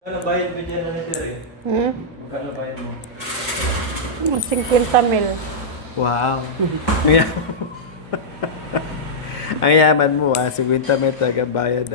Magkano bayad mo dyan na sir eh? Magkano bayad mo? 50 mil. Wow. Ang yaman mo 50 may tagabayad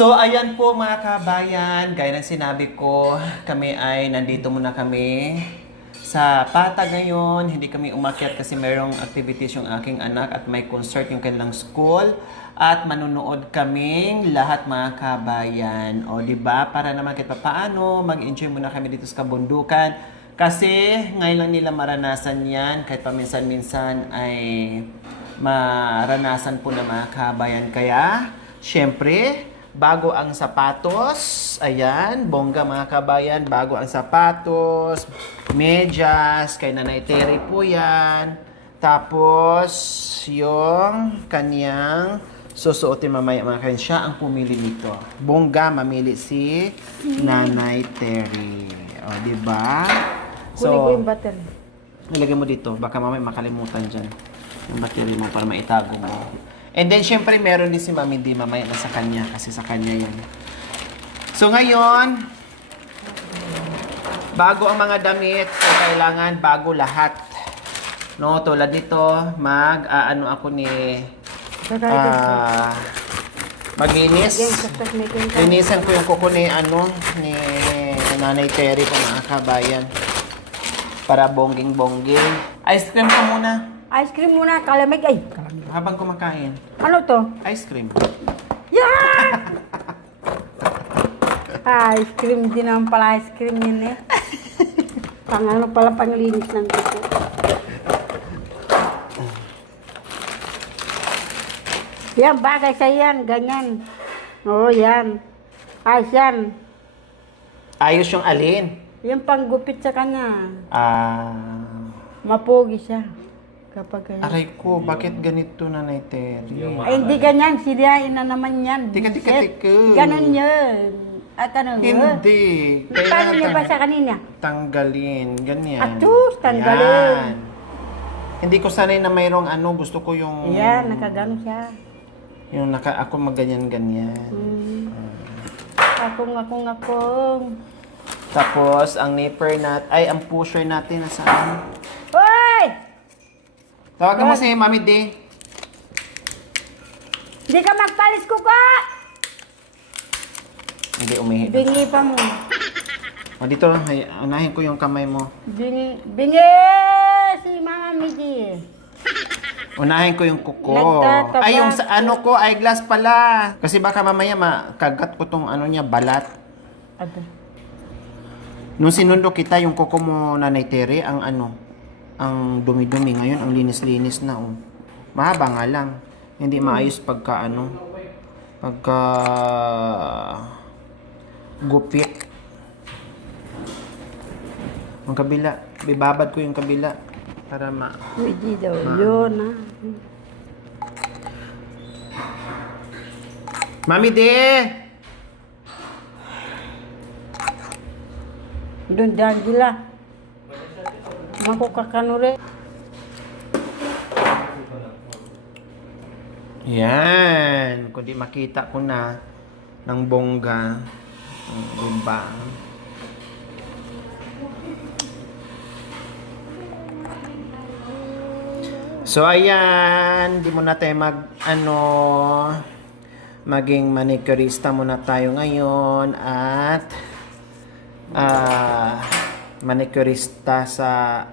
So, ayan po mga kabayan. Gaya ng sinabi ko, kami ay nandito muna kami sa Patag ngayon. Hindi kami umakyat kasi mayroong activities yung aking anak at may concert yung kanilang school. At manunood kaming lahat mga kabayan. O, di ba? Para naman kahit paano, mag-enjoy muna kami dito sa kabundukan. Kasi ngayon lang nila maranasan yan. Kahit paminsan-minsan ay maranasan po ng mga kabayan. Kaya, syempre, bago ang sapatos, ayan, bongga mga kabayan, bago ang sapatos, medyas, kay Nanay Terry po yan. Tapos, yung kanyang susuotin mamaya mga kabayan, siya ang pumili nito. Bongga, mamili si Nanay Terry. O, diba? Kunin ko yung battery. Nilagay mo dito, baka mamaya makalimutan dyan yung battery mo para maitago mo. And then, syempre, meron din si Mami D mamaya na sa kanya kasi sa kanya yan. So, ngayon, bago ang mga damit, so kailangan bago lahat. No, tulad nito, ano ako ni maglinis. Linisan ko yung kuko ni ni Nanay Terry ko mga kabayan. Para bongging-bongging. Ice cream ka muna. Ice cream muna, kalamig. Ay, kalamig. Habang kumakain. Ano to? Ice cream. Yan! Ice cream din naman pala ice cream yun eh. Pang ano pala, panglinis ng kuko. Yan, bagay sa yan, ganyan. Oo, yan. Ayos yan. Ayos yung alin? Yung panggupit sa kanya. Mapogi siya. Kapag ganyan. Aray ko, bakit ganito Nanay Terry? Ay, hindi ganyan. Silihain na naman yan. Tika. Ganon yun. At ano? Hindi. Paano niya ba sa kanina? Tanggalin. Ganyan. Atus, tanggalin. Yan. Hindi ko sanay na mayroong gusto ko yung... Ayan, nakagano siya. Yung ako magganyan-ganyan. Akong. Tapos, ang nipper ang pusher natin nasaan? Hoy! Tawagan mo si Mami D. Hindi ka magpalis ko ka! Hindi umihi. Bingi pa mo. O dito, unahin ko yung kamay mo. Bingi si Mama Midi. Unahin ko yung kuko. Nagtataba Ay, yung sa ko. eyeglass pala. Kasi baka mamaya makagat ko tong niya, balat. Ado. Nung sinundo kita, yung kuko mo, Nanay Terry, ang dumi-dumi. Ngayon, ang linis-linis na, oh. Mahaba nga lang. Hindi maayos pagka gupit. Ang kabila. Bibabad ko yung kabila. Para Midi daw. Yun ah. Mami D! Doon dyan gila. Makukakanure. Yan. Kundi makita ko na ng bongga. Diba? So, ayan. Di muna tayo maging manicurista muna tayo ngayon. At, manicurista sa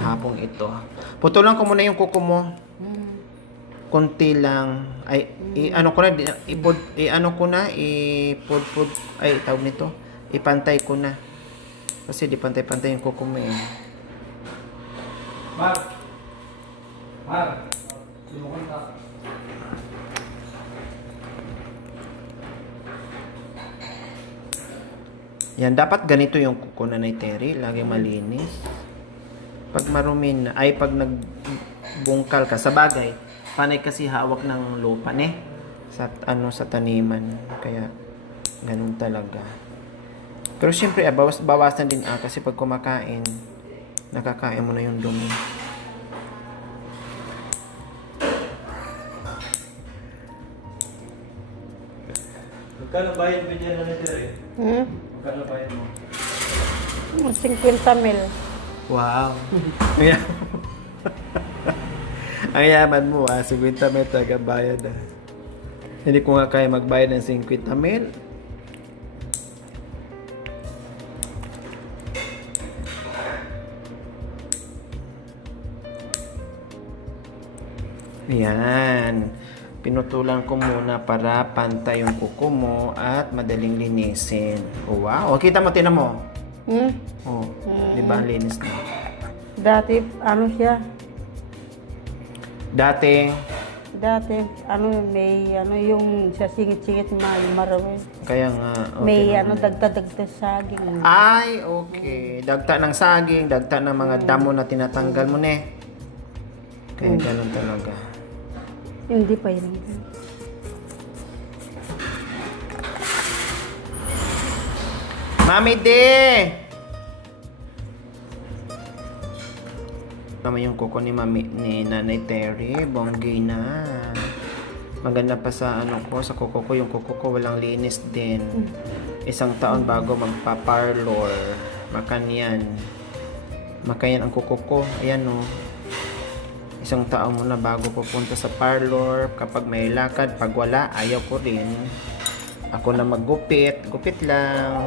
hapong ito. Putulan ko muna yung kuko mo. Konti lang. Ay, tawag nito. Ipantay ko na. Kasi di pantay-pantay yung kuko mo eh. Mark! Sumukon ka. Yan, dapat ganito yung kuko na Nanay Terry. Laging malinis. Pag marumi na, pag nagbungkal ka, sa bagay, panay kasi hawak ng lupa, sa taniman. Kaya, ganun talaga. Pero syempre, bawasan din kasi pag kumakain, nakakain mo na yung dumi. Magkano bayad mo dyan na natira Hmm? Magkano bayad mo? 50 mil. Wow. Ang yaman mo 50 mil talaga bayad Hindi ko nga kaya magbayad ng 50 mil. Ayan. Pinutulan ko muna para pantay yung kuko mo at madaling linisin. Oh, wow. O, kita mo, tinan mo. Hmm? Oh, di ba ang linis na? Dati, ano siya? Dati, May, yung sa singit-singit marami. kaya nga. oh, May, tinan mo. dagta-dagta saging. Ay, okay. Dagta ng saging, dagta ng mga damo na tinatanggal mo, ne. Kaya ganun talaga. Hindi pa yun. Mami D! Tama yung kuko ni Nanay Terry. Bonggi na. Maganda pa sa sa kuko ko. Yung kuko ko walang linis din. 1 taon bago magpa-parlor. Makanyan ang kuko ko. Ayan o. 1 taon muna bago pupunta sa parlor. Kapag may lakad, pag wala, ayaw ko rin. Ako na maggupit. Gupit lang.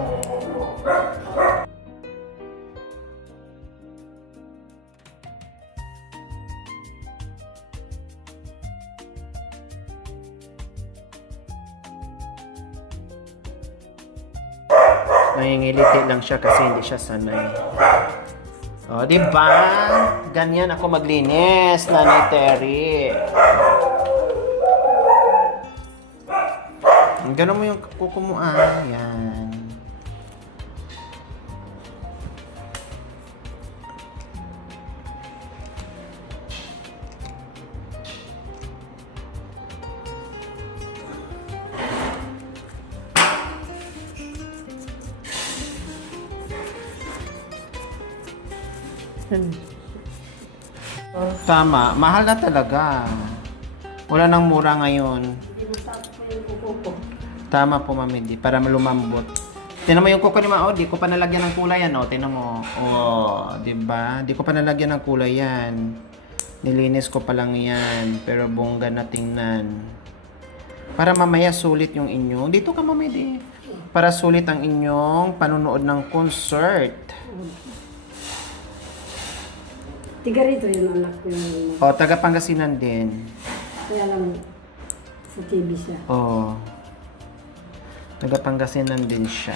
Nangingiliti lang siya kasi hindi siya sanay. O, di ba? Ganyan ako maglinis, Nanay Terry. Ganun mo yung kuko mo, yan. Tama, mahal na talaga. Wala nang mura ngayon. Tama po, Mami D, para lumambot. Tingnan mo yung kuko ni Mao, di ko pa nalagyan ng kulay yan, tingnan mo. Oh, di ba? Di ko pa nalagyan ng kulay yan. Nilinis ko pa lang yan, pero bongga na tingnan. Para mamaya sulit yung inyong, dito ka, Mami D. Para sulit ang inyong panunood ng concert. Tiga rito yung anak ko yung... O, taga Pangasinan din. Kaya lang sa TV siya. Oo. Taga Pangasinan din siya.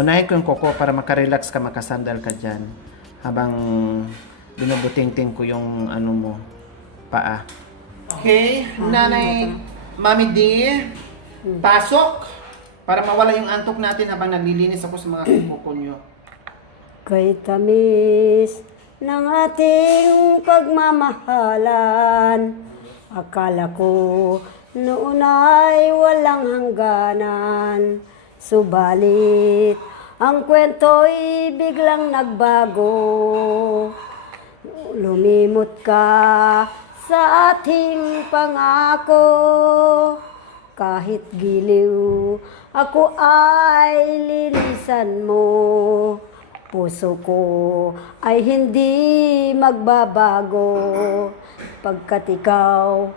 Unahin ko yung kuko para makarelax ka, makasandal ka dyan. Habang binubuting-ting ko yung mo, paa. Okay, Nanay Mami D, pasok! Para mawala yung antok natin habang naglilinis ako sa mga kuko nyo. Kay tamis ng ating pagmamahalan, akala ko noon ay walang hangganan. Subalit, ang kwento'y biglang nagbago. Lumimot ka sa ating pangako. Kahit giliw, ako ay linisan mo. Puso ko ay hindi magbabago. Pagkat ikaw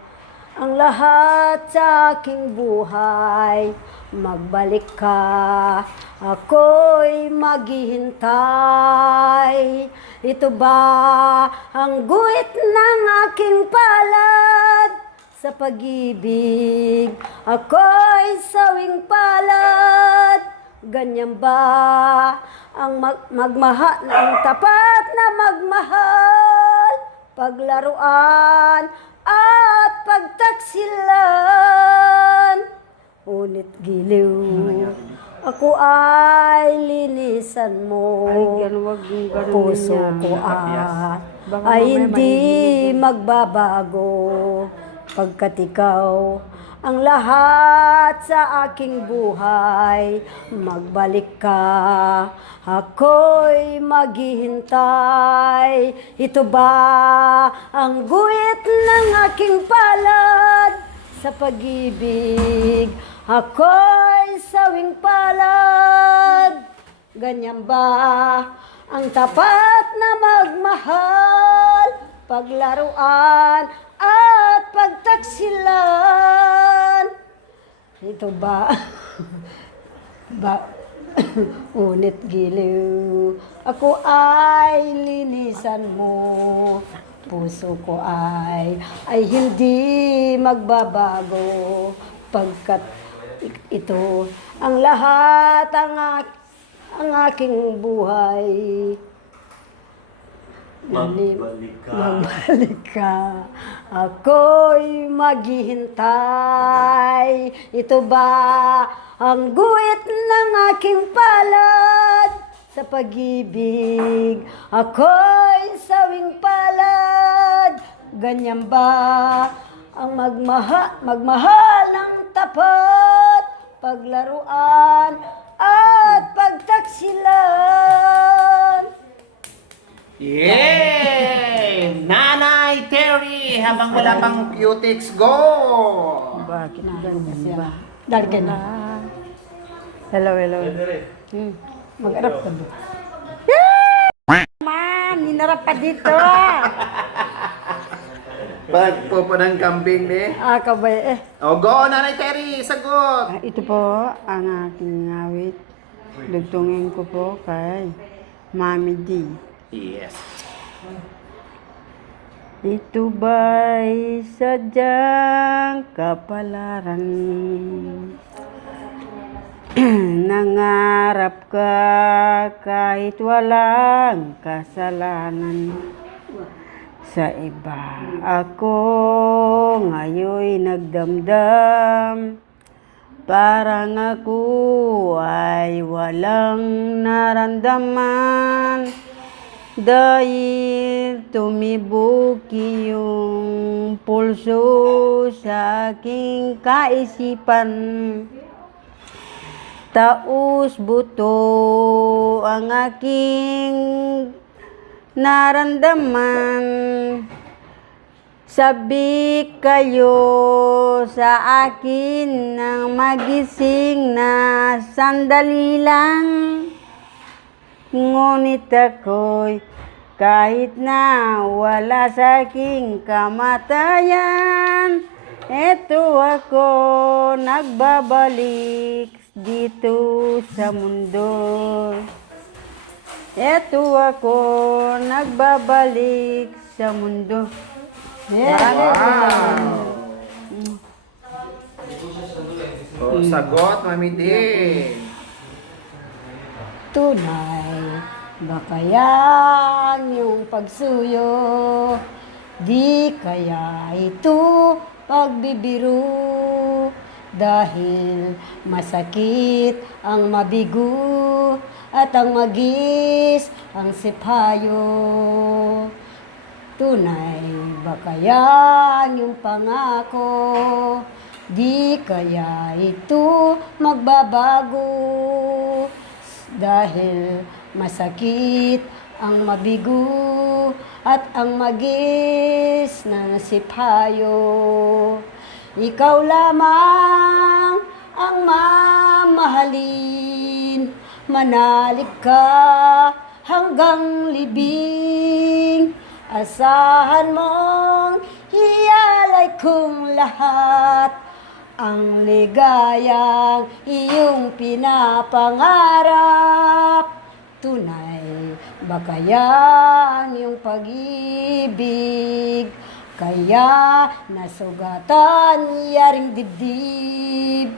ang lahat sa aking buhay, magbalik ka, ako'y maghihintay. Ito ba ang guhit ng aking palad? Sa pag-ibig, ako'y sawing palad. Ganyan ba ang ang tapat na magmahal? Paglaruan at pagtaksilan. Unit giliw, ako ay linisan mo. Puso ko ay hindi magbabago. Pagkat ikaw ang lahat sa aking buhay. Magbalik ka, ako'y maghihintay. Ito ba ang guhit ng aking palad? Sa pag-ibig, ako'y sawing palad. Ganyan ba ang tapat na magmahal? Paglaruan at pagtaksilan. Ito ba? Unit giliw, ako ay linisan mo. Puso ko ay hindi magbabago. Pagkat ito ang lahat ang aking buhay. Magbalik ka. Magbalik ka, ako'y maghihintay. Ito ba ang guhit ng aking palad? Sa pag-ibig, ako'y sawing palad. Ganyan ba ang magmahal ng tapat? Paglaruan at pagtaksilan. Yay! Nanay Terry, habang wala pang cutics, go! Bakit ganyan siya? Dahil ka na. Hello. Mag-arap ka ba? Man, ninarap pa dito. Pagpupo ng kambing ni. Kabay O, go, Nanay Terry, sagot! Ito po ang aking awit. Dugtungin ko po kay Mami D. Yes. Ito ba'y sadyang kapalaran? Nangarap ka kahit walang kasalanan. Sa iba ako ngayon'y nagdamdam. Parang ako ay walang naramdaman. Dahil tumibok yung pulso sa aking kaisipan. Taos buto ang aking naramdaman. Sabik kayo sa akin nang magising na sandali lang. Ngunit ako'y kahit na wala sa aking kamatayan, eto ako nagbabalik dito sa mundo. Eto ako nagbabalik sa mundo. O, sagot, Mami D. Tunay ba kaya yung pagsuyo? Di kaya ito pagbibiro? Dahil masakit ang mabigo at ang magis ang sipayo. Tunay ba kaya yung pangako? Di kaya ito magbabago? Dahil masakit ang mabigo at ang magis ng sipayo. Ikaw lamang ang mamahalin, manalig ka hanggang libing. Asahan mong ialay kong lahat ang ligayang iyong pinapangarap. Tunay ba kaya ang iyong pag-ibig? Kaya nasugatan yaring dibdib.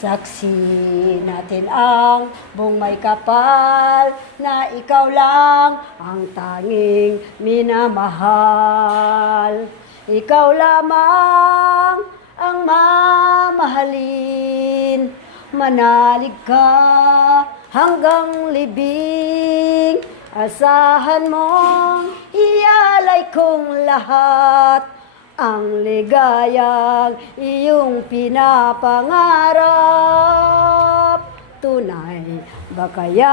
Saksi natin ang buong may kapal na ikaw lang ang tanging minamahal. Ikaw lamang ang mamahalin, manalig ka hanggang libing. Asahan mong ialay kong lahat ang ligayang iyong pinapangarap? Tunay ba kaya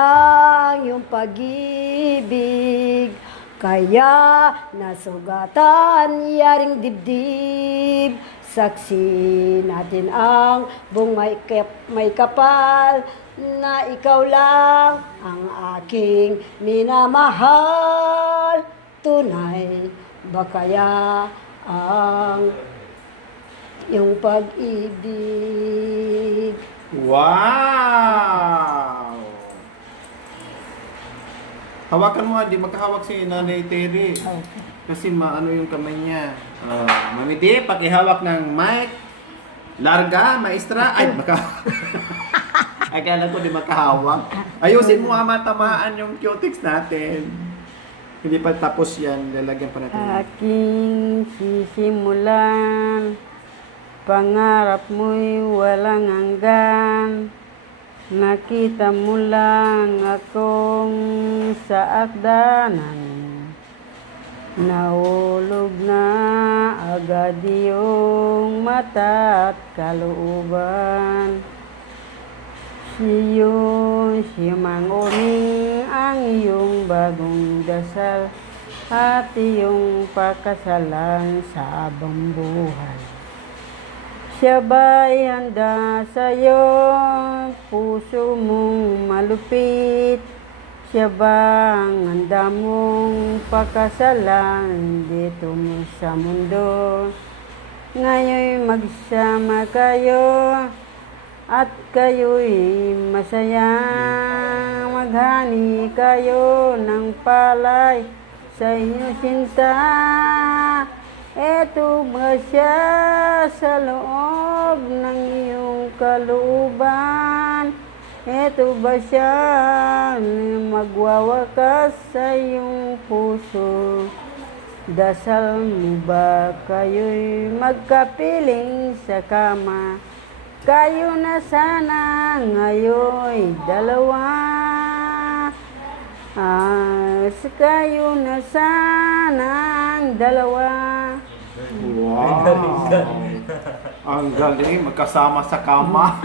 iyong pag-ibig? Kaya nasugatan yaring dibdib, saksi natin ang buong may kapal, na ikaw lang ang aking minamahal. Tunay ba kaya ang iyong pag-ibig? Wow! Hawakan mo, di magkahawak si Nanay Terry. Okay. Kasi maano yung kamay niya. Mami Di, pakihawak ng mic. Larga, maestra. Ay, akala ko di makahawak. Ayusin mo matamaan yung cutics natin. Hindi pa tapos yan. Lalagyan pa natin. Aking sisimulan, pangarap mo'y walang hanggan. Nakita mo lang akong sa akdanan. Nahulog na agad iyong mata at kalooban. Siyang uning ang iyong bagong dasal at iyong pakasalan sa abang buhay. Siya ba'y handa sa'yo, puso mong malupit? Siya ba ang handa mong pakasalan dito mo sa mundo? Ngayon'y magsama kayo at kayo'y masaya. Maghani kayo ng palay sa inyong sinta. Eto ba siya sa loob ng iyong kalooban? Eto ba siya magwawakas sa iyong puso? Dasal mo ba kayo'y magkapiling sa kama? Kayo na sana ngayon'y dalawa. Kayo na sana ang dalawa. Wow! Ang galing, magkasama sa kama.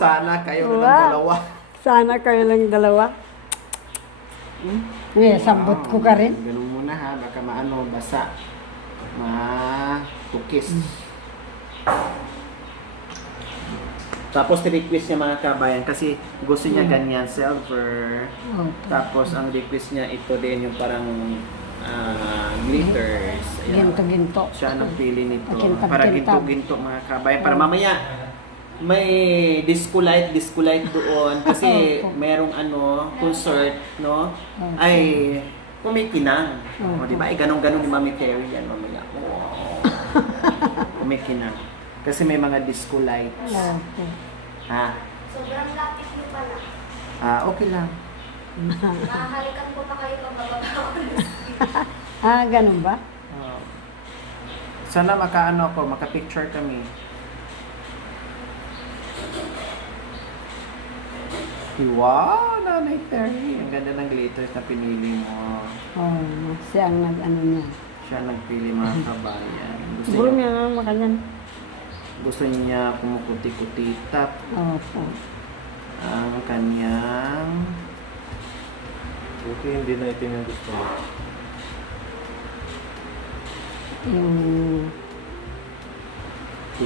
Sana kayo ng dalawa. Sana kayo lang dalawa. Sambot ko ka rin. Ganun muna ha, baka maano, basa. Matukis. Tapos request niya mga kabayan kasi gusto niya ganyan silver. Tapos ang request niya ito din yung parang glitters. Ayan. Ginto-ginto. Siya nagpili nito. Pagkintag-kintag. Para ginto-ginto mga kabayan. Para mamaya may disco light doon kasi merong concert, no? Ay kumikinang. O, di ba? Ay ganun-ganun ni Mami Terry yan mamaya. Wow. Kumikinang. Kasi may mga disco lights. Okay. Ha? Sobrang lapit niyo pala. Okay lang. Nakahalikan ko pa kayo pababa ko. Ganun ba? Sana maka-picture kami. Wow, Nanay Terry. Ang ganda ng glitters na pinili mo. Siya ang niya. Siya nagpili mga kabayan. Siguro niya naman makanyan. Gusto niya kumukuti-kutitap Opo. ang kanyang Okay, hindi na itim yung gusto mo. Yung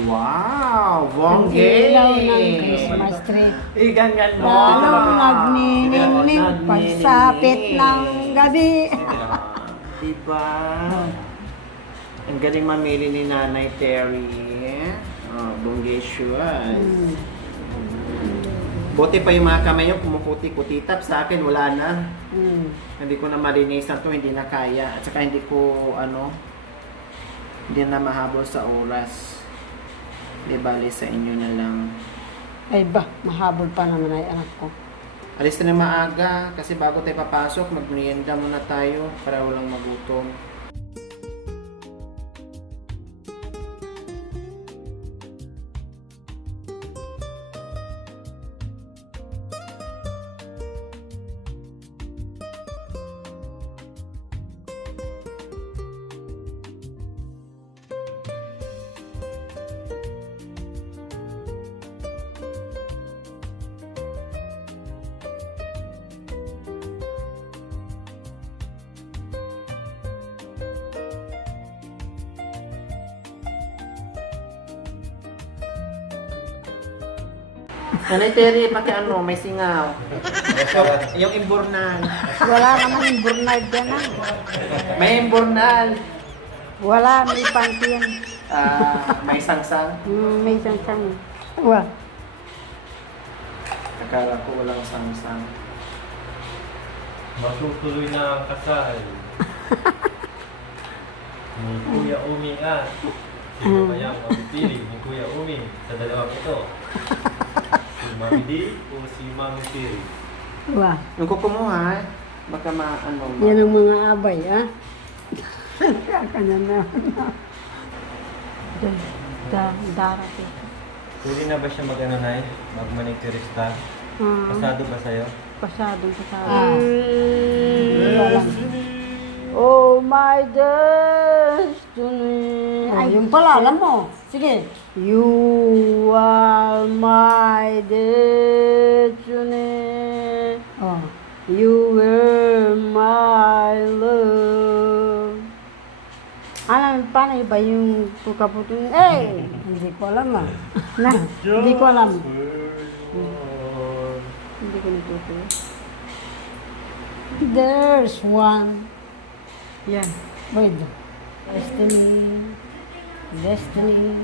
wow! ang Bongge! ilaw ng Christmas tree. Ganyan mo! Lalong nagniningning pagsapit ng gabi. Diba? Ang galing mamili ni Nanay Terry. Bongacious. Buti pa yung mga kamay yung kumukuti-kutitap. Sa akin, wala na. Hindi ko na malinisan to, hindi na kaya. At saka hindi ko, hindi na mahabol sa oras. Di bali sa inyo na lang. Ay ba, mahabol pa naman ay anak ko. Alis na maaga kasi bago tayo papasok, mag-merienda muna tayo para walang magutom. Nanay Terry, pati ano, may singaw. Yung imbornal. Wala naman yung burnal dyan ah. May imbornal. Wala, may pantin. May sangsang. May sangsang. Wah. Akala ko walang sangsang. Matutuloy na ang kasal. Ni Kuya Umi at sino kaya ang mapipili ni Kuya Umi sa dalawang ito? Si Mami D o si Mami Terry? Wah. Yung kukumuha, baka ano. Yan ang mga abay, ha? Kaka na na. Darating. Pwede na ba siya mag-ano na mag-manicurista? Pasado ba sa'yo? Pasadong kasama. Oh my destiny. Ay, yung pala, alam mo. Sige. You are my destiny. Oh. You were my love. Ano, paano ba yung pagkaputong? Hindi ko alam ah. Hindi ko alam. Hindi ko natutuwa. There's one. Yan. Wait. Destiny. Destiny.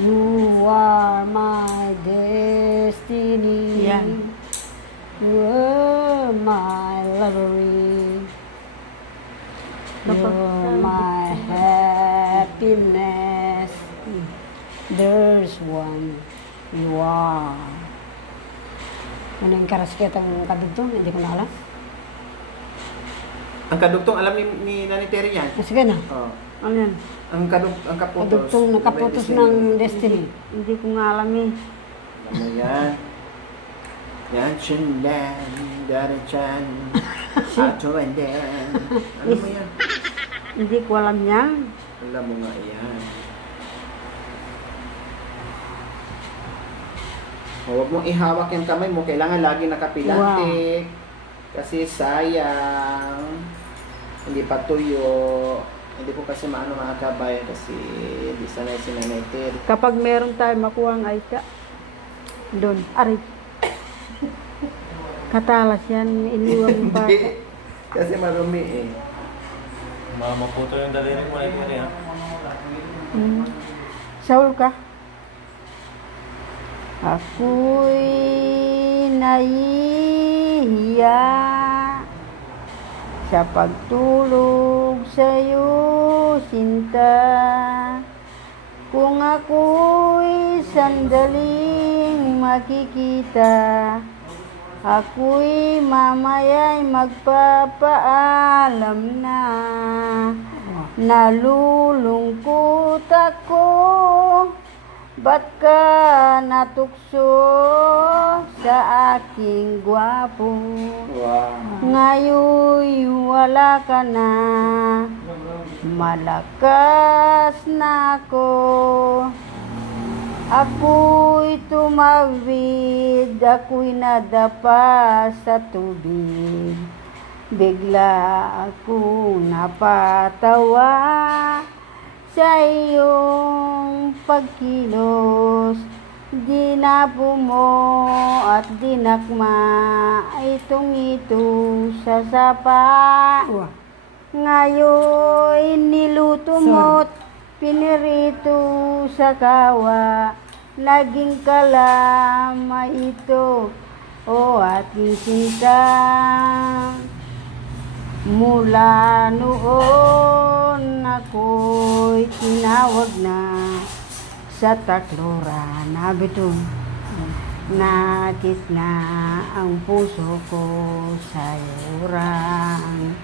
You are my destiny. Yan. You are my lovery. You're my happiness. There's one. You are. Ano yung karasketang kadugtong? Hindi ko na alam. Ang kadugtong, alam ni Nanay Terry yan? Sige na. Oh. Ano yan? Ang kaputos. Kadugtong nakaputos ng destiny. Hindi ko nga alam eh. Ano yan? Yan, chindan, darachan, ato and then. Ano mo yan? Hindi ko alam yan. Alam mo nga yan. Huwag mong ihawak yung kamay mo. Kailangan lagi nakapilante. Kasi sayang. Hindi pa tuyo. Hindi ko kasi maano mga kabayan kasi hindi sanay si Nanay Terry. Kapag meron tayo makuha ang aita, doon, aray. Katalas yan, iniwang pa. Hindi. Kasi marumi eh. Maputo yung daliri mo na Terry, ha? Saul ka? Ako'y nahihiya sa pagtulog sa'yo, sinta. Kung ako'y sandaling makikita, ako'y mamaya'y magpapaalam na. Nalulungkot ako, ba't ka natukso sa aking gwapo? Wow. Ngayon'y wala ka na, malakas na ako. Ako'y tumawid, ako'y nadapa sa tubig. Bigla akong napatawa sa iyong pagkilos. Dinapo mo at dinakma itong ito sa sapa. Ngayon niluto mo't pinirito sa kawa. Naging kalama ito, o ating sinta. Mula noon ako'y tinawag na sa takluran. Habito, nakit na ang puso ko sa urang.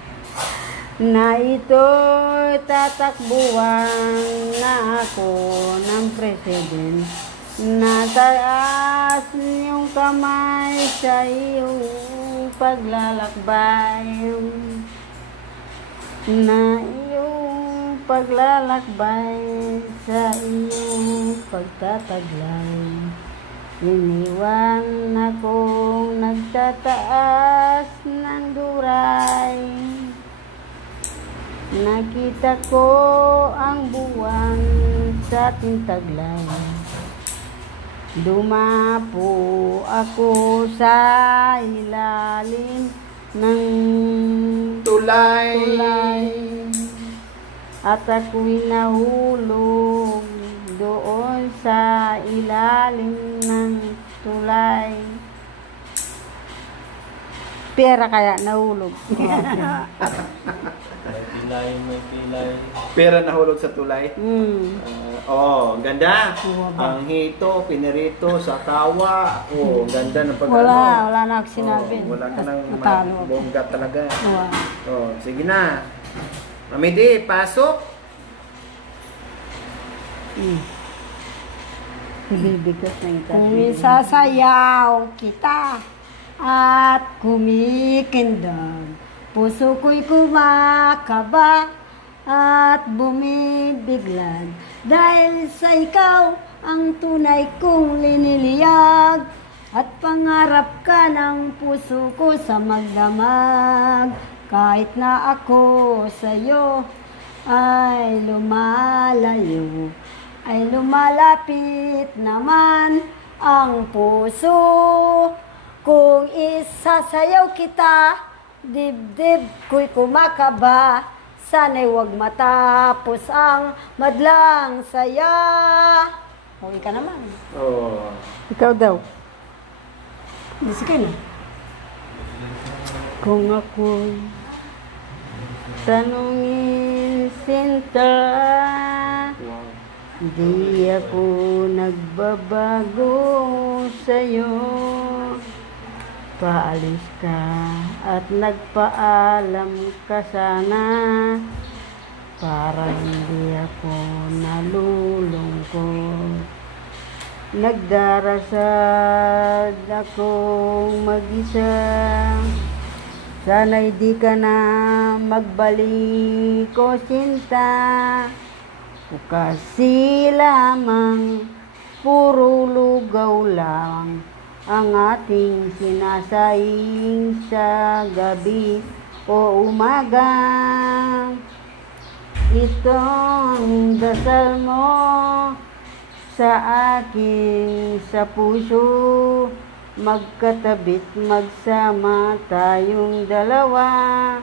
Na ito'y tatakbuhan na ako ng president. Nataas yung kamay sa iyong paglalakbay. Na iyong paglalakbay sa iyong pagtataglay. Iniwan akong nagtataas ng duray. Nakita ko ang buwan sa ating taglay. Dumapo ako sa ilalim ng Tulay. tulay at ako'y nahulog doon sa ilalim ng tulay. Pera kaya nahulog. May pilay. Pera nahulog sa tulay. Ganda. Oo ba? Ang hito, pinirito, sa kawa. Ganda ng pag Wala na ako sinabi. Wala ka nang Natalo ako. bongga talaga. Wow. Sige na. Mamidi, pasok. Bibigas na ito. Kung isasayaw kita at kumikindag, puso ko'y kumakaba at bumibiglag. Dahil sa ikaw ang tunay kong liniliyag at pangarap ka ng puso ko sa magdamag. Kahit na ako sa'yo ay lumalayo, ay lumalapit naman ang puso. Kung isasayaw kita, dibdib ko'y kumakaba. Sana'y huwag matapos ang madlang saya. Okay ka naman. Ikaw daw. Hindi ka na. Kung ako'y tanungin sinta, di ako nagbabago sa'yo. Paalis ka at nagpaalam ka sana, para hindi ako nalulungkot. Nagdarasad akong mag-isa, sana'y di ka na magbalik o sinta. O kasi lamang puro lugaw lang ang ating sinasaing sa gabi o umaga. Itong dasal mo sa akin sa puso, magkatabit magsama tayong dalawa.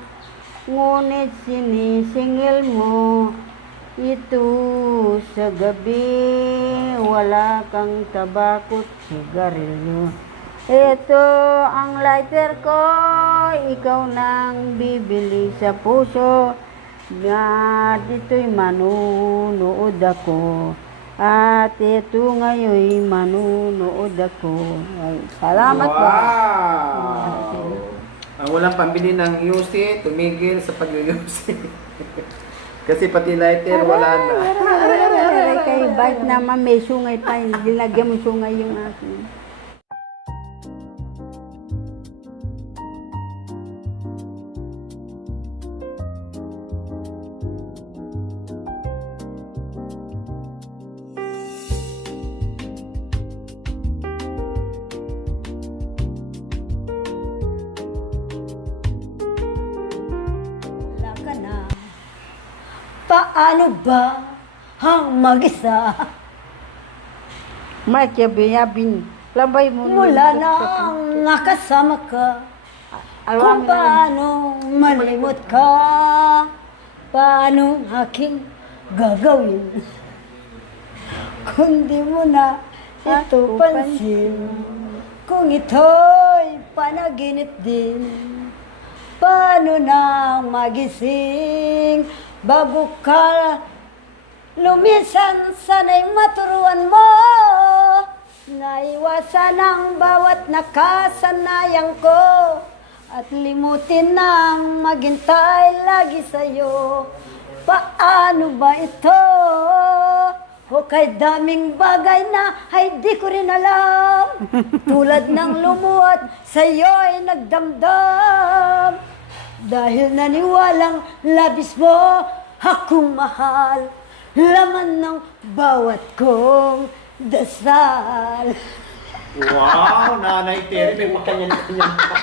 Ngunit sinisingil mo ito sa gabi, wala kang tabakot sigarilyo. Ito ang lighter ko, ikaw nang bibili sa puso. Nga dito'y manunood ako, at ito ngayon'y manunood ako. Ay, salamat po. Ang walang pambili ng UC, tumigil sa pag-UC. Kasi pati lighter, wala na. Kay bite naman may sungay pa, nilagyan mo sungay yung akin. Wala ka na. Paano ba ang mag-isa? Makiabiyabin. Labay mo. Wala na ang nakasama ka. Kung paano malimot ka, paano aking gagawin? Kung di mo na ito pansin, kung ito'y panaginip din, paano na magising bago ka lumisan? Sana'y maturuan mo na iwasan ang bawat nakasanayan ko at limutin ang maghintay lagi sa'yo. Paano ba ito? O kay daming bagay na ay di ko rin alam. Tulad ng lumuhat, sa'yo ay nagdamdam. Dahil naniwalang labis mo akong mahal, laman ng bawat kong dasal. Wow, Nanay Terry, may pakanyan-kanyan pa.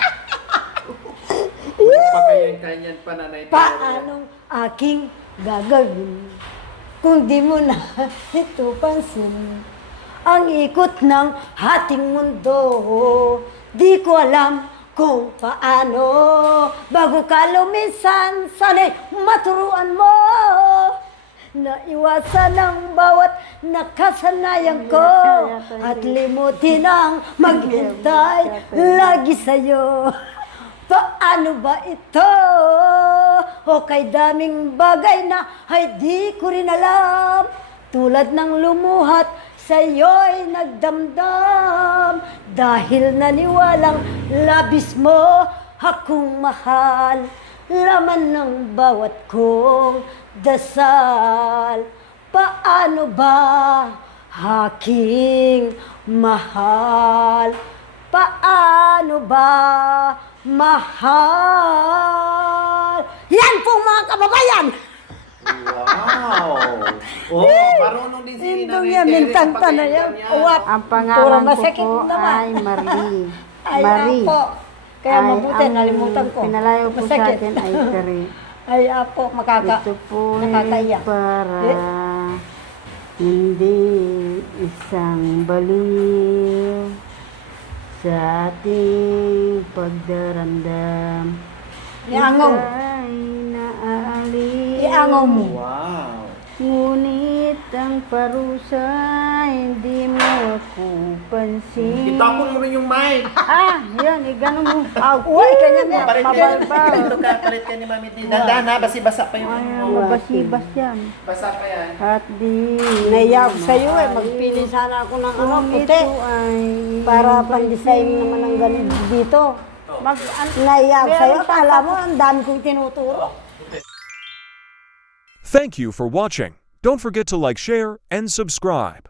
May pakanyan-kanyan pa, Nanay Terry. Paanong aking gagawin kung di mo na ito pansin? ang ikot ng ating mundo. Di ko alam kung paano, bago ka lumisan, sana'y maturuan mo. Naiwasan ang bawat nakasanayan ko at limutin ang maghintay lagi sa'yo. Paano ba ito? O kay daming bagay na ay di ko rin alam. Tulad ng lumuhat, sa'yo'y nagdamdam. Dahil naniwalang labis mo akong mahal. Laman ng bawat kong dasal. Paano ba aking mahal? Paano ba mahal? Yan po mga kababayan! Wow! Oh, marunong din si Indong Nanay yan, Terry mintang sa tanaya. pagkailan yan. Uwap. Ang pangalan ko masakit po naman. ay Marie. Ay, Marie. apo. Kaya Ay, mabuti, ang nalimutan ko. pinalayo po sa Masakit. atin ay Terry. Ay, apo, Ito po ay nakakaiyak. para Eh? hindi isang baliw sa ating pagdaramdam. Iangaw. Ika'y naaalis. Iangaw mo. Wow! Ngunit ang parusa hindi mo ako pansin. Itapon mo rin yung mic! Yan, gano'n mo. Uy, kanya nga. Palit ka, mabalbal. palit ka ni Mami T. Dandan ha, basi-basa pa yung Ay, ano. mabasibas yan. Basa pa yan. At di Naiyak sa'yo eh. Magpili sana ako ng ano, kung puti. ito ay Para pang-design naman ng ganun dito. Naiyak sa'yo. Kala mo, ang dami kong tinuturo. Thank you for watching. Don't forget to like, share, and subscribe.